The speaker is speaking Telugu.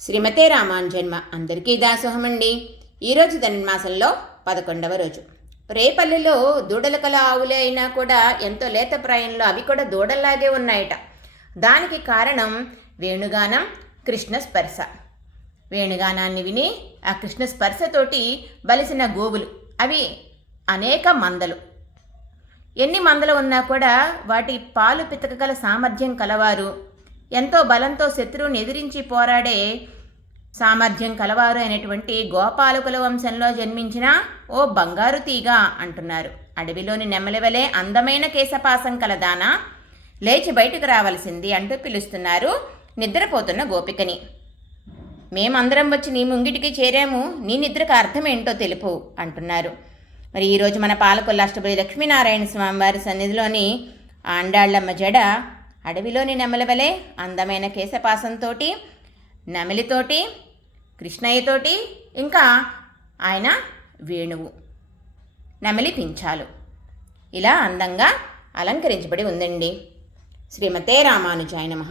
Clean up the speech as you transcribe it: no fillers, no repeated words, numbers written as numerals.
శ్రీమతే రామానుజన్మ అందరికీ దాసోహమండి. ఈరోజు ధనుర్మాసంలో 11వ రోజు. రేపల్లెలో దూడల కల ఆవులే అయినా కూడా ఎంతో లేత ప్రాయంలో అవి కూడా దూడల్లాగే ఉన్నాయట. దానికి కారణం వేణుగానం, కృష్ణ స్పర్శ. వేణుగానాన్ని విని ఆ కృష్ణ స్పర్శతోటి బలిసిన గోవులు అవి అనేక మందలు. ఎన్ని మందలు ఉన్నా కూడా వాటి పాలు పితకగల సామర్థ్యం కలవారు, ఎంతో బలంతో శత్రువుని ఎదిరించి పోరాడే సామర్థ్యం కలవారు అయినటువంటి గోపాలకుల వంశంలో జన్మించిన ఓ బంగారు తీగ అంటున్నారు. అడవిలోని నెమలి వలె అందమైన కేశపాసం కలదానా, లేచి బయటకు రావలసింది అంటూ పిలుస్తున్నారు నిద్రపోతున్న గోపికని. మేమందరం వచ్చి నీ ముంగిటికి చేరాము, నీ నిద్రకు అర్థమేంటో తెలుపు అంటున్నారు. మరి ఈరోజు మన పాలకొల్లు అష్టపది లక్ష్మీనారాయణ స్వామివారి సన్నిధిలోని ఆండాళ్ళమ్మ జడ అడవిలోని నెమలి వలె అందమైన కేశపాసంతో, నెమలితోటి, కృష్ణయ్యతోటి, ఇంకా ఆయన వేణువు, నెమలి పింఛాలు ఇలా అందంగా అలంకరించబడి ఉందండి. శ్రీమతే రామానుజాయ నమః.